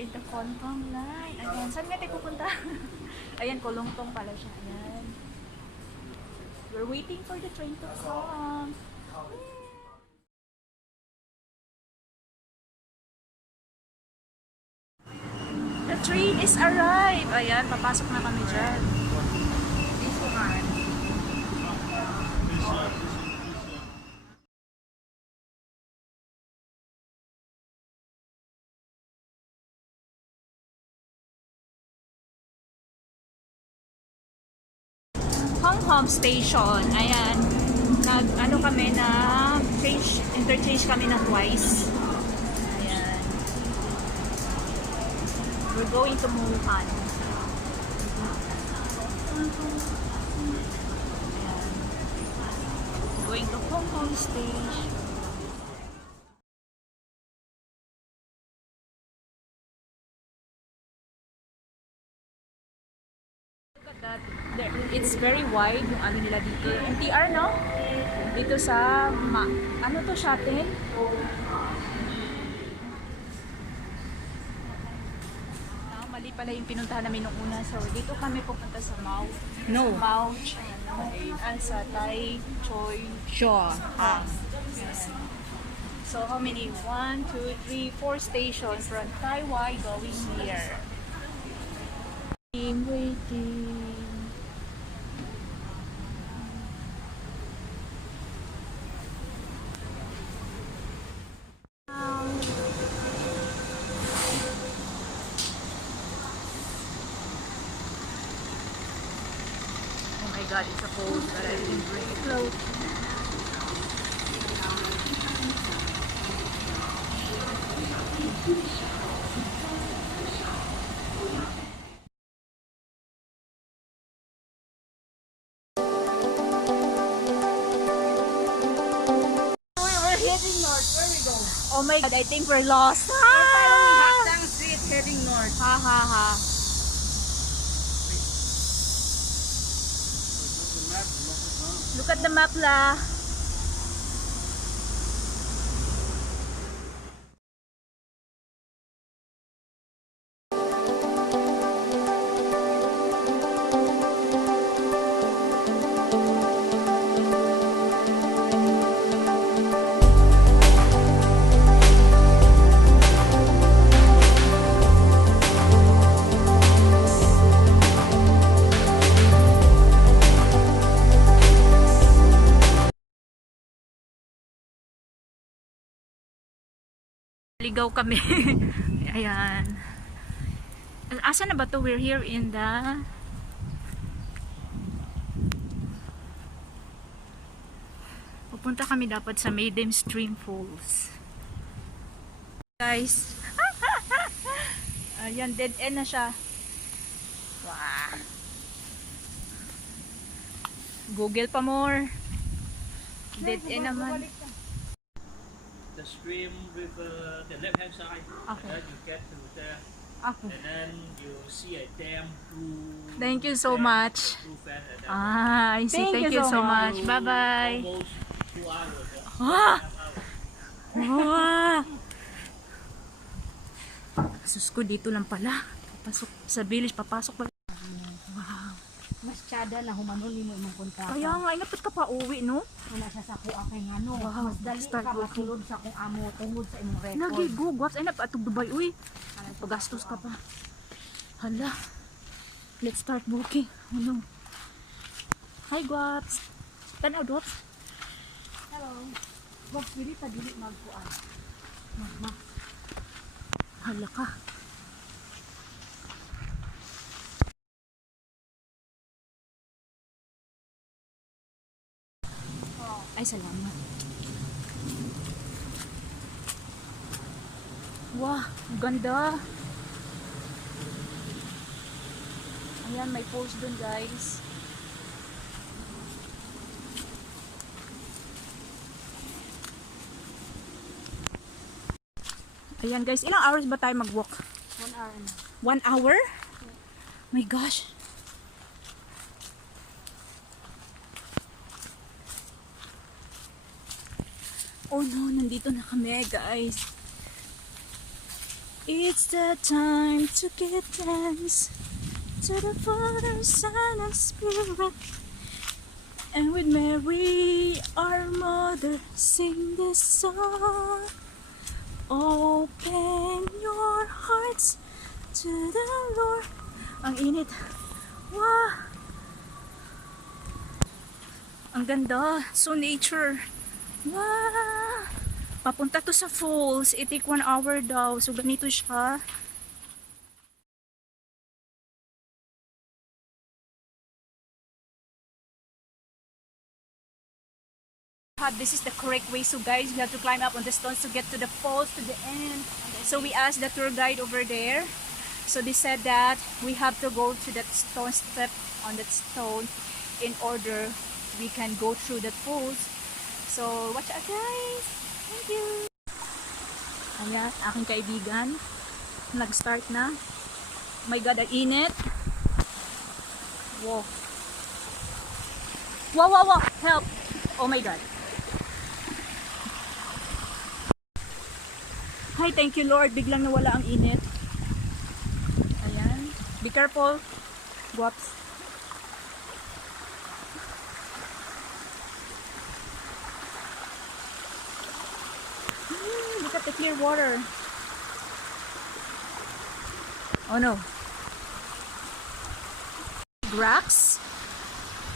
in the Konpang line. Ayan, saan nga tayo pupunta? Ayan, Kolongtong pala siya. Ayan. We're waiting for the train to come. The train is arrived. Ayan, papasok na kami dyan. Hong Station. Ayan. Ano kami na interchange kami na twice. Ayan. We're going to Wuhan. Ayan. Going to Hong Kong Station. That it's very wide yung ano nila dito. MTR, no? Dito sa ano to, Shatin? Mali pala yung pinuntahan namin nung una. So dito kami pupunta sa Mao. No. Sa Mao, and sa Tai Choi Sure. So how many? 1, 2, 3, 4 stations from Taiwan going here. Waiting. Oh my God, it's a cold, but I didn't bring it close. Heading north, where we go? Oh my God, I think we're lost. Hatang Street heading north. Ha ha ha. Look at the map la. Ligaw kami. Ayan. Asa na ba to? We're here in the pupunta kami dapat sa Maiden Stream Falls. Guys. Ayan, dead end na siya. Wow. Google pa more. Dead end naman. The stream with the left hand side. Okay. And then you get to there. Okay. And then you see a damn blue. Thank you so much. Blue fan and then I see. Thank you so much. Bye-bye. almost 2 hours. Ah! Wow! Sus ko, dito lang pala. Papasok sa village, papasok pala. Wow. Mas tsada na humanuli mo imong kontrata. Kaya nga, inapit ka pa uwi, no? Wala siya sa kuha kay ngano. Wow, Mas dali start ka working. matulod sa kung amo tungod sa imong record. Lagi, gugwaps. Ay, napatog Dubai, uy. Pagastos ka pa. Hala. Let's start booking. Ano? Hi, Guaps. Tanaw, Guaps. Hello. Wag pili ta dili magkuan. Magma. Hala ka. Ay, salamat. Wow, ganda. Ayan, may post dun, guys. Ayan, guys. Ilang hours ba tayo mag-walk? 1 hour na. 1 hour? My gosh. Oh no, nandito na kami, guys. It's the time to give thanks to the Father, Son, and Spirit. And with Mary, our mother, sing this song. Open your hearts to the Lord. Ang init. Wow! Ang ganda. So nature. Wow! Papunta to sa falls. It take 1 hour daw. So ganito siya. This is the correct way. So guys, we have to climb up on the stones to get to the falls, to the end. So we asked the tour guide over there. So they said that we have to go to that stone step on that stone in order we can go through the falls. So watch out guys. Thank you. Ayan, aking kaibigan. Nag-start na. Oh my God, ang init. Wow. Wow, wow, wow. Help. Oh my God. Hi, thank you Lord. Biglang nawala ang init. Ayan. Be careful. Guaps. Look at the clear water. Oh no. Grass.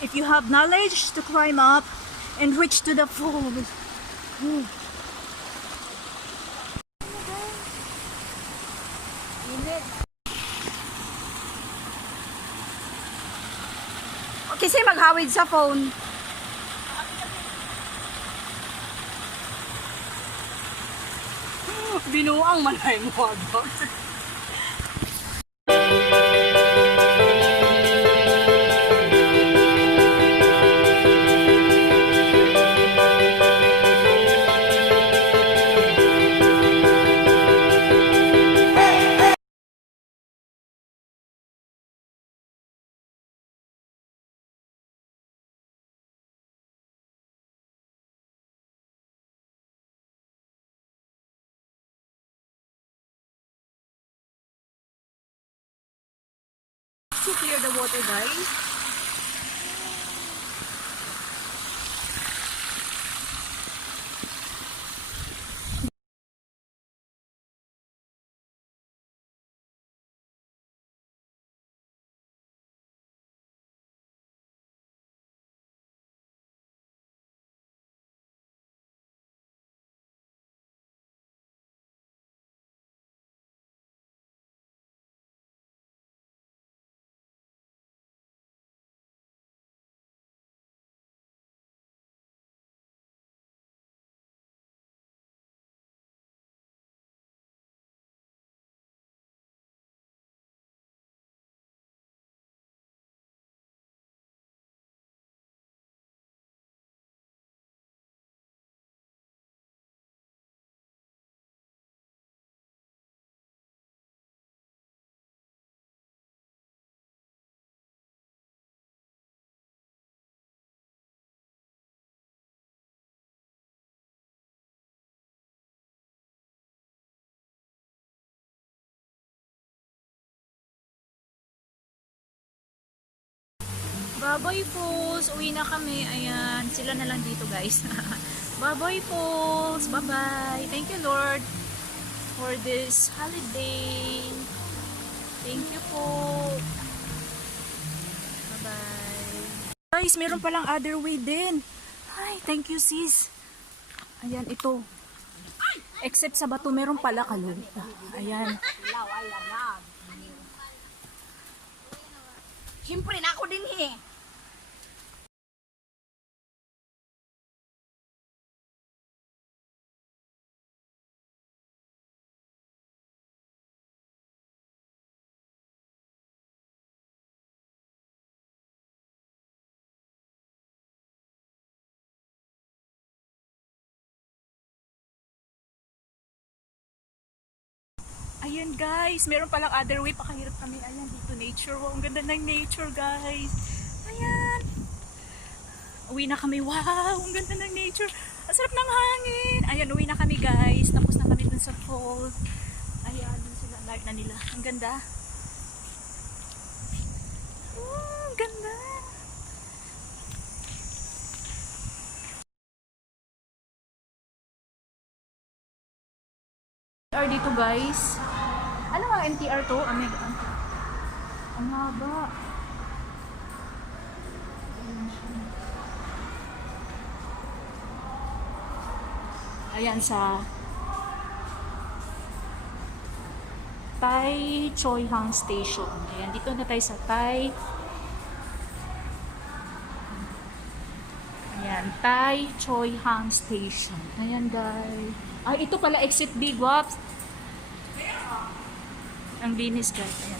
If you have knowledge to climb up and reach to the falls. Kasi maghawid sa phone. Binuang manay mo agad. To clear the water guys. Baboy Falls, uwi na kami. Ayan, sila na lang dito guys. Baboy Falls, bye bye. Thank you Lord for this holiday. Thank you po. Bye bye. Guys, meron palang other way din. Ay, thank you sis. Ayan, ito. Except sa bato, meron pala kalon. Ayan. Siyempre na ako din eh. Ayan guys, meron palang other way. Pakahirap kami. Ayan, dito nature. Wow, ang ganda ng nature guys. Ayan. Uwi na kami. Wow, ang ganda ng nature. Ang sarap ng hangin. Ayan, uwi na kami guys. Tapos na kami dun sa falls. Ayan, dun sa art na nila. Ang ganda. Ang ganda. MTR dito guys. Ano nga MTR to? Ang haba. Ayan sa Tai Choi Hang Station. Ayan, dito na tayo sa Tai. Ayan, Tai Choi Hang Station. Ayan guys. Ay, ito pala exit B, guwaps. Ang linis guys. Ayan.